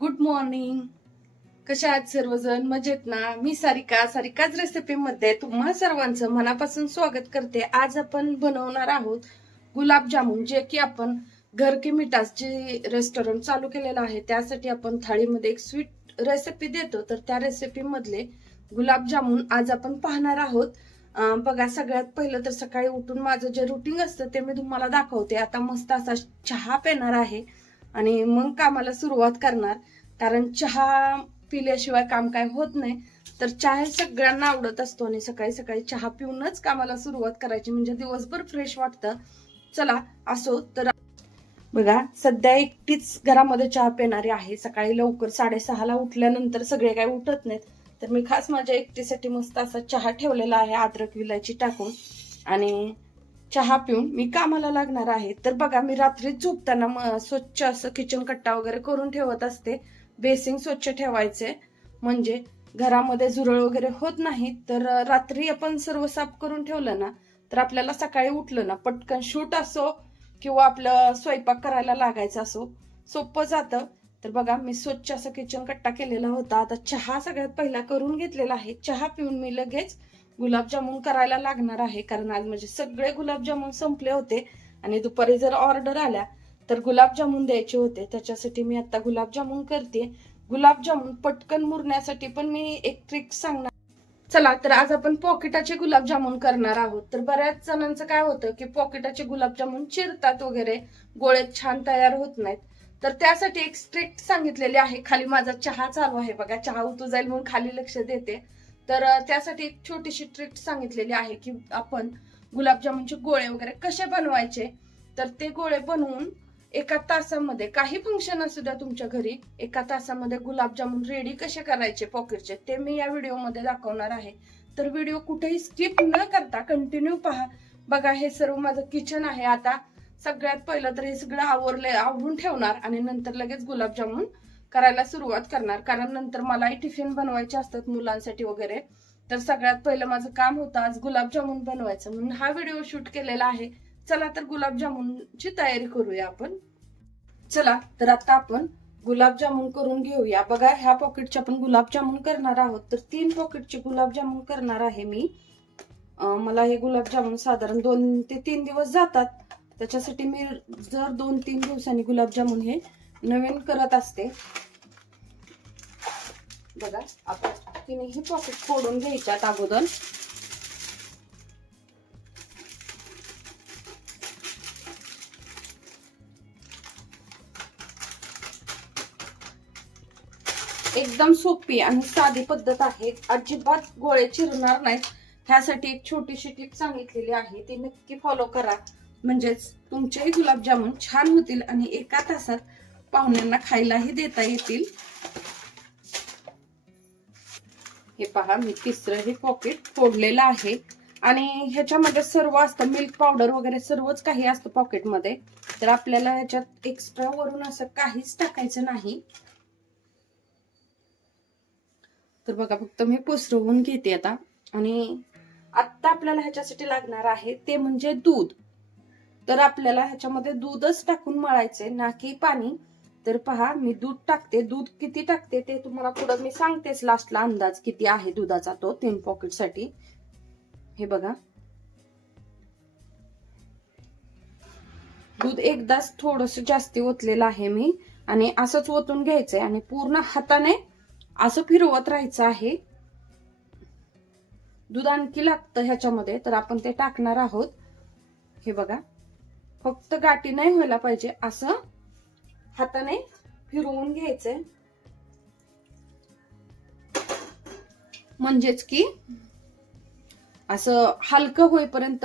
Good morning. कशा आहात सर्वजण? मजेत ना? मी सारिकाच रेसिपी मध्ये तुम्हा सर्वांचं मनापासून स्वागत करते. आज आपण बनवणार आहोत गुलाबजामुन, जे की आपण घर की मिठास जे रेस्टॉरंट चालू केलेलं आहे त्यासाठी आपण थाळीमध्ये एक स्वीट रेसिपी देतो. तर त्या रेसिपी मधले गुलाबजामुन आज आपण पाहणार आहोत. बघा, सगळ्यात पहिलं तर सकाळी उठून माझं जे रुटीन असतं ते मी तुम्हाला दाखवते. आता मस्त असा चहा पिणार आहे आणि मग कामाला सुरुवात करणार, कारण चहा पिल्याशिवाय काम काय होत नाही. तर चहा सगळ्यांना आवडत असतो आणि सकाळी सकाळी चहा पिऊनच कामाला सुरुवात करायची, म्हणजे दिवसभर फ्रेश वाटतं. चला, असो तर बघा, सध्या एकटीच घरामध्ये चहा पिणारी आहे. सकाळी लवकर 6:30ला उठल्यानंतर सगळे काय उठत नाहीत, तर मी खास माझ्या एकटीसाठी मस्त असा चहा ठेवलेला आहे अद्रक विलायची टाकून, आणि चहा पिऊन मी कामाला लागणार आहे. तर बघा, मी रात्रीच झोपताना स्वच्छ असं किचन कट्टा वगैरे करून ठेवत असते. बेसिंग स्वच्छ ठेवायचे, म्हणजे घरामध्ये झुरळ वगैरे होत नाही. तर रात्री आपण सर्व साफ करून ठेवलं ना, तर आपल्याला सकाळी उठलं ना पटकन शूट असो किंवा आपलं स्वयंपाक करायला लागायचं असो, सोपं जातं. तर बघा, मी स्वच्छ असं किचन कट्टा केलेला होता. आता चहा सगळ्यात पहिला करून घेतलेला आहे. चहा पिऊन मी लगेच गुलाबजामुन करायला लागणार आहे, कारण आज म्हणजे सगळे गुलाबजामुन संपले होते आणि दुपारी जर ऑर्डर आल्या तर गुलाबजामुन द्यायचे होते. त्याच्यासाठी मी आता गुलाबजामुन करते. गुलाबजामुन पटकन मुरण्यासाठी पण मी एक ट्रिक सांगणार. चला, तर आज आपण पॉकेटाचे गुलाबजामुन करणार आहोत. तर बऱ्याच जणांचं काय होतं की पॉकेटाचे गुलाबजामुन चिरतात वगैरे, गोळे छान तयार होत नाहीत. तर त्यासाठी एक ट्रिक सांगितलेली आहे. खाली माझा चहा चालू आहे बघा, चहा उतू जाईल म्हणून खाली लक्ष देते. तर त्यासाठी एक छोटीशी ट्रिक सांगितलेली आहे की आपण गुलाबजामुनचे गोळे वगैरे कसे बनवायचे. तर ते गोळे बनवून एका तासामध्ये, काही फंक्शन असू द्या तुमच्या घरी, एका तासामध्ये गुलाबजामुन रेडी कसे करायचे पॉकेटचे, ते मी या व्हिडिओमध्ये दाखवणार आहे. तर व्हिडिओ कुठेही स्किप न करता कंटिन्यू पहा. बघा, हे सर्व माझं किचन आहे. आता सगळ्यात पहिलं तर हे सगळं आवरून ठेवणार आणि नंतर लगेच गुलाबजामुन करायला सुरुवात करणार, कारण नंतर मलाही टिफिन बनवायचे असतात मुलांसाठी वगैरे. तर सगळ्यात पहिलं माझं काम होतं आज गुलाबजामुन बनवायचं, म्हणून हा व्हिडिओ शूट केलेला आहे. चला, तर गुलाबजामुनची तयारी करूया आपण. चला, तर आता आपण गुलाबजामुन करून घेऊया. बघा, ह्या पॉकेटचे आपण गुलाबजामुन करणार आहोत. तर 3 पॉकेटचे गुलाबजामुन करणार आहे मी. मला हे गुलाबजामुन साधारण 2 ते 3 दिवस जातात. त्याच्यासाठी मी जर 2-3 दिवसांनी गुलाबजामुन हे नवीन करत असते. बघा, आपण तिन्ही पॉकेट फोडून घ्यायच्यात अगोदर. एकदम सोपी आणि साधी पद्धत आहे. अजिबात गोळे चिरणार नाहीत. ह्यासाठी एक छोटीशी टिप सांगितलेली आहे, ती नक्की फॉलो करा, म्हणजेच तुमचेही गुलाबजामुन छान होतील आणि एका तासात पाहुण्यांना खायलाही देता येतील. हे पहा, मी तिसरंही पॉकेट फोडलेलं आहे आणि ह्याच्यामध्ये सर्व असतं, मिल्क पावडर वगैरे सर्वच काही असतं पॉकेटमध्ये. तर आपल्याला ह्याच्यात एक्स्ट्रा वरून असं काहीच टाकायचं नाही. तर बघा, फक्त मी पसरवून घेते आता. आणि आता आपल्याला ह्याच्यासाठी लागणार आहे ते म्हणजे दूध. तर आपल्याला ह्याच्यामध्ये दूधच टाकून मळायचे, ना की पाणी. तर पहा, मी दूध टाकते. दूध किती टाकते ते तुम्हाला पुढे मी सांगतेच लास्टला, अंदाज किती आहे दुधाचा तो 3 पॉकेट साठी. हे बघा, दूध एकदाच थोडस जास्ती ओतलेलं आहे मी, आणि असंच ओतून घ्यायचंय आणि पूर्ण हाताने असं फिरवत राहायचं आहे. दूध आणखी लागतं ह्याच्यामध्ये, तर आपण ते टाकणार आहोत. हे बघा, फक्त गाठी नाही व्हायला पाहिजे, असं हाताने फिरवून घ्यायचंय, म्हणजेच की असं हलकं होईपर्यंत.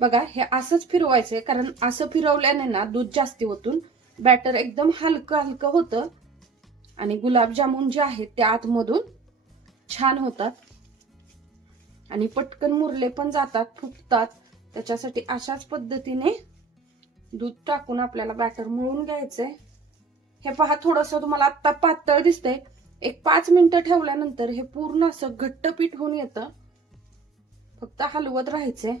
बघा, हे असंच फिरवायचंय, कारण असं फिरवल्याने ना दूध जास्ती ओतून बॅटर एकदम हलकं हलकं होतं आणि गुलाबजामुन जे आहेत ते आतमधून छान होतात आणि पटकन मुरले पण जातात, फुगतात. त्याच्यासाठी अशाच पद्धतीने दूध टाकून आपल्याला बॅटर मळून घ्यायचंय. हे पहा, थोडस तुम्हाला आता पातळ दिसतंय. एक 5 मिनिटं ठेवल्यानंतर हे पूर्ण असं घट्ट पीठ होऊन येतं. फक्त हलवत राहायचंय.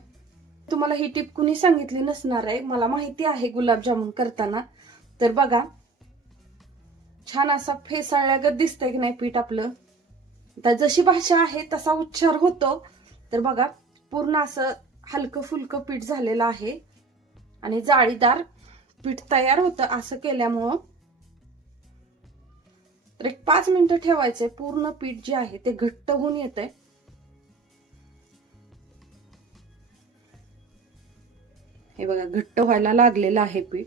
तुम्हाला ही टिप कुणी सांगितली नसणार आहे, मला माहिती आहे गुलाबजामुन करताना. तर बघा, छान असा फेसाळल्यागत दिसतंय की नाही पीठ आपलं. आता जशी भाषा आहे तसा उच्चार होतो. तर बघा पूर्ण असं हलकं फुलकं पीठ झालेलं आहे आणि जाळीदार पीठ तयार होतं असं केल्यामुळं. तर एक 5 मिनिटं ठेवायचंय. पूर्ण पीठ जे आहे ते घट्ट होऊन येतंय. हे बघा घट्ट व्हायला लागलेलं आहे पीठ.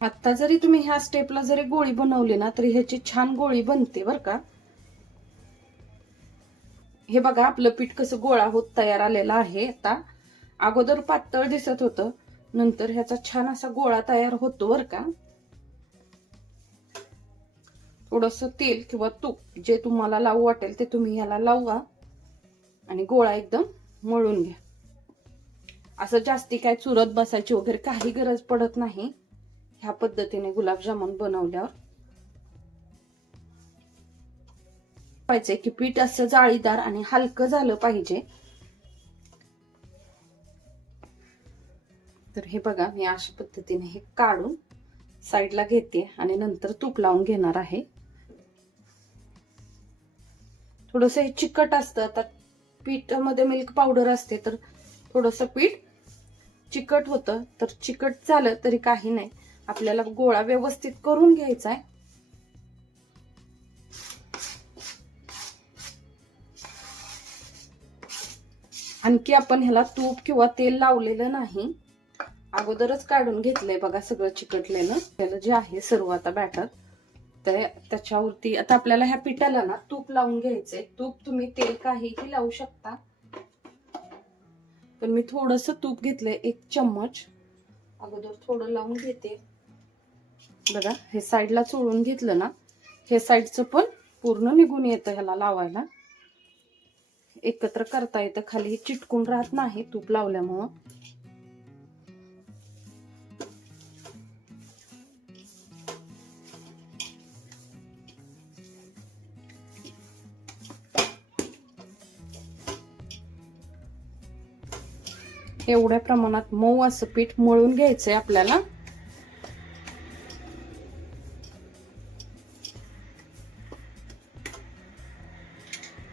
आता जरी तुम्ही ह्या स्टेपला जरी गोळी बनवली ना तरी ह्याची छान गोळी बनते बर का. हे बघा आपलं पीठ कसं गोळा होत तयार आलेला आहे. आता अगोदर पातळ दिसत होतं, नंतर ह्याचा छान असा गोळा तयार होतो बर का. थोडस तेल किंवा तूप जे तुम्हाला लावू वाटेल ते तुम्ही ह्याला लावा आणि गोळा एकदम मळून घ्या. असं जास्ती काय चुरत बसायची वगैरे काही गरज पडत नाही ह्या पद्धतीने गुलाबजामुन बनवल्यावर. पाहिजे की पीठ असं जाळीदार आणि हलकं झालं पाहिजे. तर हे बघा मी अशा पद्धतीने हे काढून साईडला घेते आणि नंतर तूप लावून घेणार आहे. थोडस हे चिकट असतं. आता पीठामध्ये मिल्क पावडर असते तर थोडस पीठ चिकट होतं. तर चिकट झालं तरी काही नाही, आपल्याला गोळा व्यवस्थित करून घ्यायचा आहे. आणखी आपण ह्याला तूप किंवा तेल लावलेलं नाही, अगोदरच काढून घेतलंय बघा सगळं चिकटलेलं. त्याला जे आहे सर्व आता बॅटर त्याच्यावरती आता आपल्याला ह्या पिठाला ना तूप लावून घ्यायचंय. तूप तुम्ही तेल काहीही लावू शकता, पण मी थोडस तूप घेतलंय 1 चम्मच. अगोदर थोडं लावून घेते. बघा हे साईडला चोळून घेतलं ना हे साईडचं पण पूर्ण निघून येतं ह्याला लावायला. एकत्र करता येतं, खाली चिटकून राहत नाही तूप लावल्यामुळं. एवढ्या प्रमाणात मऊ असं पीठ मळून घ्यायचंय आपल्याला.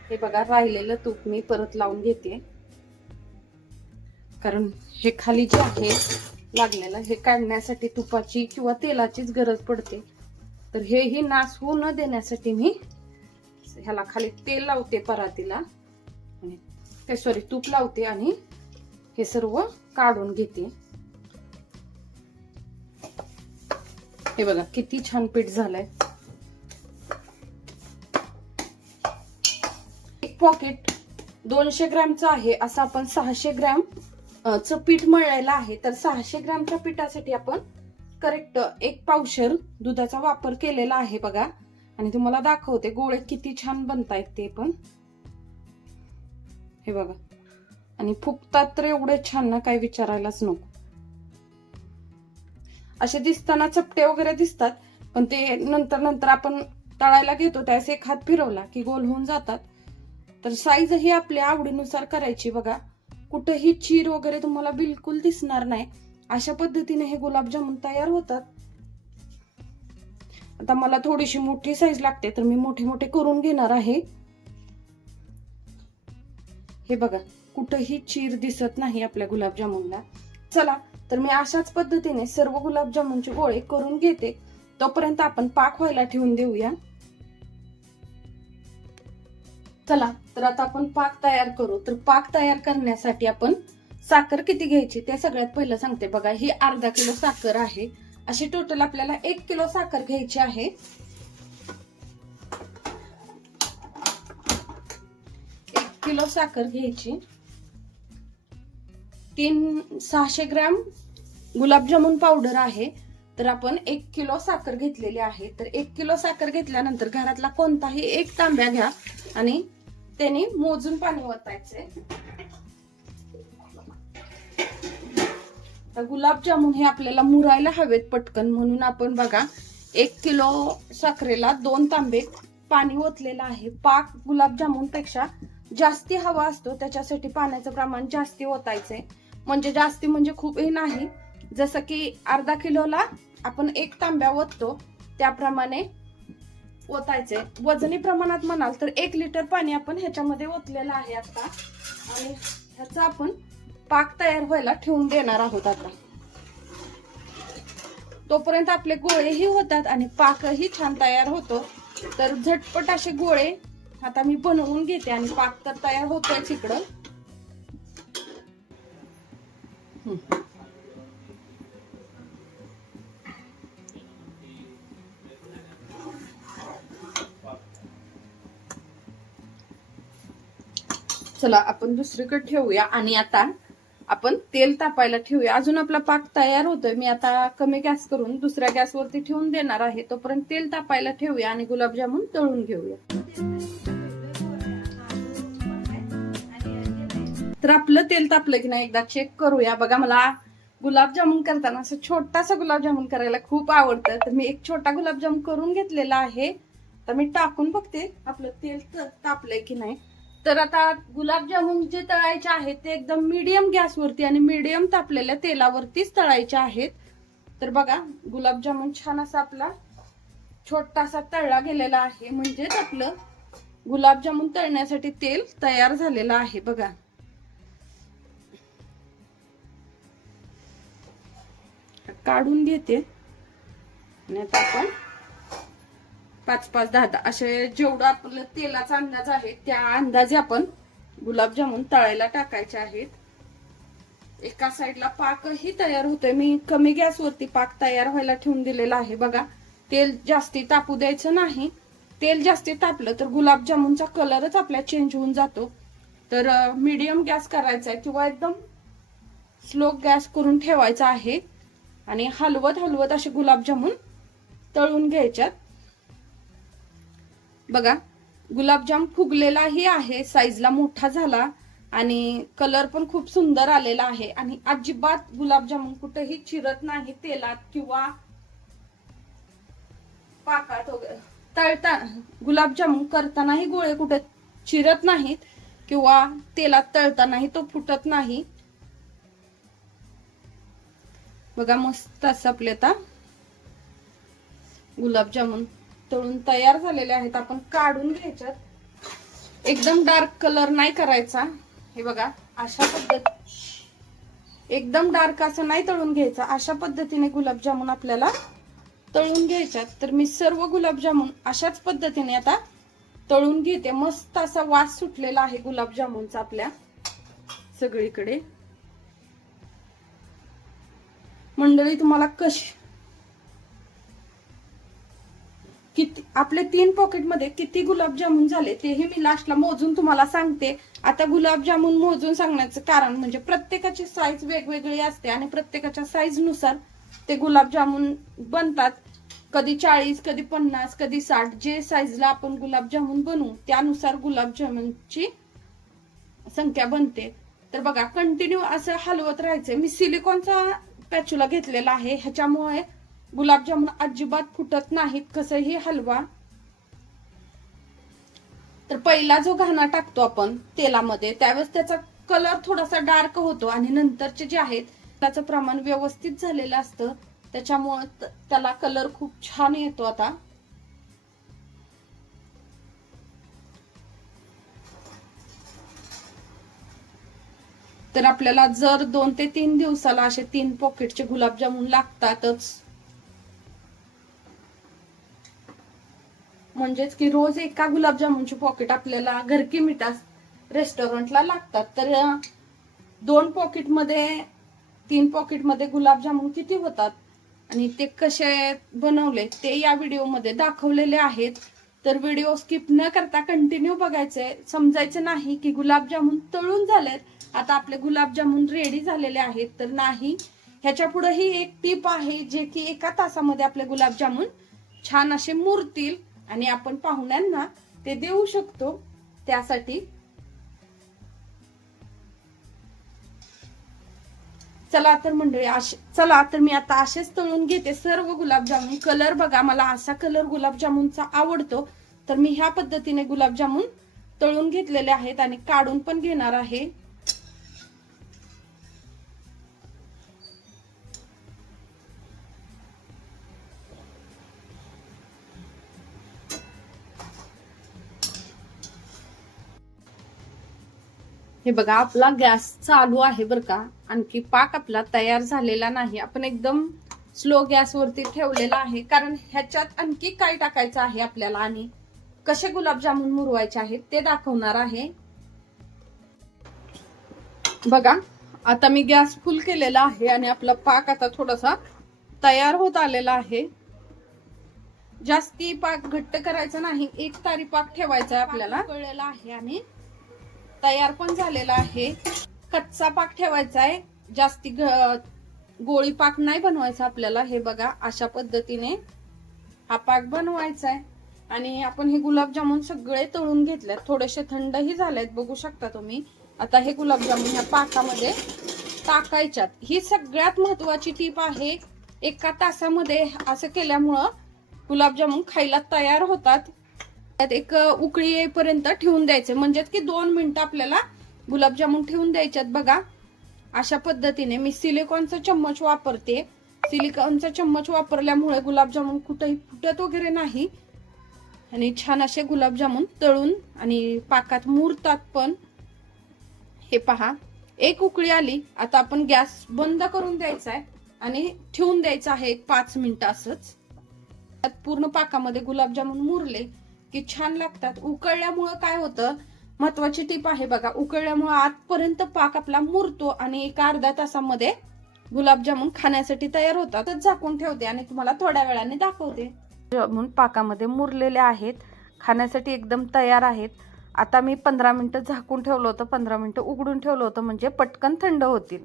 हे बघा राहिलेलं तूप मी परत लावून घेते, कारण हे खाली जे आहे लागलेलं हे काढण्यासाठी तुपाची किंवा तेलाचीच गरज पडते. तर हेही नास होऊ न देण्यासाठी मी ह्याला खाली तेल लावते परातीला आणि ते सॉरी तूप लावते आणि हे सर्व काढून घेते. हे बघा किती छान पीठ झालंय. एक पॉकेट 200 ग्रॅमचं आहे, असं आपण 600 ग्रॅम च पीठ मळलेलं आहे. तर 600 ग्रॅमच्या पिठासाठी आपण करेक्ट 1 पावशेर दुधाचा वापर केलेला आहे बघा. आणि तुम्हाला दाखवते गोळे किती छान बनतायत ते पण. हे बघा आणि फुगतात तर एवढे छान ना काय विचारायलाच नको. असे दिसताना चपटे वगैरे दिसतात, पण ते नंतर आपण तळायला घेतो त्यास एक हात फिरवला की गोल होऊन जातात. तर साईज ही आपल्या आवडीनुसार करायची बघा. कुठेही चीर वगैरे तुम्हाला बिलकुल दिसणार नाही. अशा पद्धतीने हे गुलाबजामुन तयार होतात. आता मला थोडीशी मोठी साईज लागते तर मी मोठे मोठे करून घेणार आहे. हे बघा कुठेही चीर दिसत नाही आपल्या गुलाबजामुनला. चला तर मी अशाच पद्धतीने सर्व गुलाबजामुनचे गोळे करून घेते. तोपर्यंत आपण पाक व्हायला ठेवून देऊया. चला तर आता आपण पाक तयार करू. तर पाक तयार करण्यासाठी आपण साखर किती घ्यायची ते सगळ्यात पहिलं सांगते बघा. ही अर्धा किलो साखर आहे. अशी टोटल आपल्याला 1 किलो साखर घ्यायची आहे. 1 किलो साखर घ्यायची. 600 ग्रॅम गुलाबजामुन पावडर आहे. तर आपण 1 किलो साखर घेतलेली आहे. तर 1 किलो साखर घेतल्यानंतर घरातला कोणताही 1 तांब्या घ्या आणि त्याने मोजून पाणी ओतायचे. तर गुलाबजामुन हे आपल्याला मुरायला हवेत पटकन, म्हणून आपण बघा 1 किलो साखरेला 2 तांबे पाणी ओतलेलं आहे. पाक गुलाबजामुन पेक्षा जास्ती हवा असतो, त्याच्यासाठी पाण्याचं प्रमाण जास्ती ओतायचंय. म्हणजे जास्ती म्हणजे खूपही नाही जसं की अर्धा किलोला आपण 1 तांब्या ओततो त्याप्रमाणे ओतायचे. वजनी प्रमाणात म्हणाल तर 1 लिटर पाणी आपण ह्याच्यामध्ये ओतलेलं आहे आता. आणि ह्याचा आपण पाक तयार व्हायला ठेवून देणार आहोत. आता तोपर्यंत आपले गोळेही होतात आणि पाकही छान तयार होतो. तर झटपट असे गोळे आता मी बनवून घेते आणि पाक तर तयार होतोय इकडं. चला आपण दुसरीकडे ठेवूया आणि आता आपण तेल तापायला ठेवूया. अजून आपला पाक तयार होतोय. मी आता कमी गॅस करून दुसऱ्या गॅसवरती ठेवून देणार आहे. तोपर्यंत तेल तापायला ठेवूया आणि गुलाबजामुन तळून घेऊया. तर आपलं तेल तापलं की नाही एकदा चेक करूया. बघा मला गुलाबजामुन करताना असं छोटासा गुलाबजामुन करायला खूप आवडतं. तर मी एक छोटा गुलाबजामुन करून घेतलेला आहे. तर मी टाकून बघते आपलं तेल तापलंय की नाही. तर आता गुलाबजामुन जे तळायचे आहेत ते एकदम मीडियम गॅसवरती आणि मीडियम तापलेल्या तेलावरतीच तळायचे आहेत. तर बघा गुलाबजामुन छान असा आपला छोटासा तळला गेलेला आहे. म्हणजेच आपलं गुलाबजामुन तळण्यासाठी तेल तयार झालेलं आहे. बघा काढून घेते आणि आता आपण 5-5, 10-10 असे जेवढा आपलं तेलाचा अंदाज आहे त्या अंदाजे आपण गुलाबजामुन तळायला टाकायचे आहेत. एका साईडला पाकही तयार होतोय. मी कमी गॅसवरती पाक तयार व्हायला ठेवून दिलेला आहे. बघा तेल जास्ती तापू द्यायचं नाही. तेल जास्ती तापलं तर गुलाबजामुनचा कलरच आपल्या चेंज होऊन जातो. तर मीडियम गॅस करायचा आहे किंवा एकदम स्लो गॅस करून ठेवायचा आहे आणि हलवत हलवत असे गुलाबजामुन तळून घ्यायच्यात. बघा गुलाबजाम फुगलेलाही आहे, साईजला मोठा झाला आणि कलर पण खूप सुंदर आलेला आहे. आणि अजिबात गुलाबजामुन कुठेही चिरत नाही तेलात किंवा पाकात वगैरे. तळता गुलाबजामुन करतानाही गोळे कुठे चिरत नाहीत किंवा तेलात तळतानाही तो फुटत नाही. बघा मस्त असं आपले आता गुलाबजामुन तळून तयार झालेले आहेत. आपण काढून घ्यायच्यात. एकदम डार्क कलर नाही करायचा. हे बघा अशा पद्धत एकदम डार्क असं नाही तळून घ्यायचा. अशा पद्धतीने गुलाबजामुन आपल्याला तळून घ्यायच्यात. तर मी सर्व गुलाबजामुन अशाच पद्धतीने आता तळून घेते. मस्त असा वास सुटलेला आहे गुलाबजामुनचा आपल्या सगळीकडे. मंडळी तुम्हाला किती आपले 3 पॉकेट मध्ये किती गुलाबजामुन झाले तेही मी लास्टला मोजून तुम्हाला सांगते. आता गुलाबजामुन मोजून सांगण्याचं कारण म्हणजे प्रत्येकाची साईज वेगवेगळी असते आणि प्रत्येकाच्या साईज नुसार ते गुलाबजामुन बनतात. कधी 40, कधी 50, कधी 60. जे साईजला आपण गुलाबजामुन बनवू त्यानुसार गुलाबजामुनची संख्या बनते. तर बघा कंटिन्यू असं हलवत राहायचंय. मी सिलिकॉनचा पॅच्युला घेतलेला आहे. ह्याच्यामुळे गुलाबजामुन अजिबात फुटत नाहीत. कसंही हलवा. तर पहिला जो घाणा टाकतो आपण तेलामध्ये त्यावेळेस त्याचा कलर थोडासा डार्क होतो आणि नंतरचे जे आहेत त्याचं प्रमाण व्यवस्थित झालेलं असतं. त्याच्यामुळे त्याला कलर खूप छान येतो. आता तर आपल्याला जर 2 ते 3 दिवसाला असे 3 पॉकेटचे गुलाबजामुन लागतातच. म्हणजेच की रोज एका गुलाबजामुनची पॉकेट आपल्याला घरकी मिठास रेस्टॉरंटला लागतात. तर 2 पॉकेट मध्ये 3 पॉकेट मध्ये गुलाबजामुन किती होतात आणि ते कसे बनवले ते या व्हिडिओ मध्ये दाखवलेले आहेत. तर व्हिडिओ स्किप न करता कंटिन्यू बघायचे. समजायचं नाही की गुलाबजामुन तळून झालेत, आता आपले गुलाबजामुन रेडी झालेले आहेत. तर नाही, ह्याच्या पुढेही एक टीप आहे जे की 1 तासामध्ये आपले गुलाबजामुन छान असे मुरतील आणि आपण पाहुण्यांना ते देऊ शकतो. त्यासाठी चला तर मंडळी चला तर मी आता असेच तळून घेते सर्व गुलाबजामुन. कलर बघा, मला असा कलर गुलाबजामुनचा आवडतो. तर मी ह्या पद्धतीने गुलाबजामुन तळून घेतलेले आहेत आणि काढून पण घेणार आहे. हे बघा आपला गॅस चालू आहे बरं का. आणखी पाक आपला तयार झालेला नाही. आपण एकदम स्लो गॅसवरती ठेवलेला आहे, कारण ह्याच्यात आणखी काय टाकायचं आहे आपल्याला आणि कसे गुलाबजामुन मुरवायचे आहेत ते दाखवणार आहे. बघा आता मी गॅस फुल केलेला आहे आणि आपला पाक आता थोडासा तयार होत आलेला आहे. जास्ती पाक घट्ट करायचा नाही, एक तारी पाक ठेवायचा आहे आपल्याला. कळलेला आहे आणि तयार पण झालेला आहे. कच्चा पाक ठेवायचा आहे, जास्ती गोळी पाक नाही बनवायचा आपल्याला. हे बघा अशा पद्धतीने हा पाक बनवायचा आहे. आणि आपण हे गुलाबजामुन सगळे तळून घेतलेत, थोडेसे थंडही झालेत बघू शकता तुम्ही. आता हे गुलाबजामुन ह्या पाकामध्ये टाकायच्यात. ही सगळ्यात महत्वाची टीप आहे. एका तासामध्ये असं केल्यामुळं गुलाबजामुन खायला तयार होतात. त्यात एक उकळी येईपर्यंत ठेवून द्यायचे, म्हणजे की 2 मिनिटं आपल्याला गुलाबजामुन ठेवून द्यायच्यात. बघा अशा पद्धतीने मी सिलिकॉनचा चम्मच वापरते. सिलिकॉनचा चम्मच वापरल्यामुळे गुलाबजामुन कुठेही फुटत वगैरे नाही आणि छान असे गुलाबजामुन तळून आणि पाकात मुरतात पण. हे पहा एक उकळी आली. आता आपण गॅस बंद करून द्यायचा आहे आणि ठेवून द्यायचं आहे 5 मिनिटं असंच. पूर्ण पाकामध्ये गुलाबजामुन मुरले की छान लागतात. उकळल्यामुळं काय होतं, महत्वाची टीप आहे बघा, उकळल्यामुळे आतपर्यंत पाक आपला मुरतो आणि एका अर्ध्या तासामध्ये गुलाबजामुन खाण्यासाठी तयार होतात. झाकून ठेवते आणि तुम्हाला थोड्या वेळाने दाखवते. गुलाबजामुन पाकामध्ये मुरलेले आहेत, खाण्यासाठी एकदम तयार आहेत. आता मी 15 मिनिटं झाकून ठेवलं होतं, 15 मिनिटं उघडून ठेवलं होतं म्हणजे पटकन थंड होतील.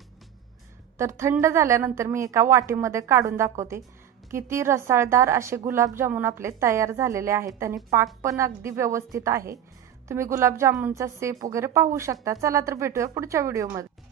तर थंड झाल्यानंतर मी एका वाटीमध्ये काढून दाखवते. किती रसाळदार असे गुलाबजामुन आपले तयार झालेले आहेत आणि पाक पण अगदी व्यवस्थित आहे. तुम्ही गुलाबजामुनचा शेप वगैरे पाहू शकता. चला तर भेटूया पुढच्या व्हिडिओमध्ये.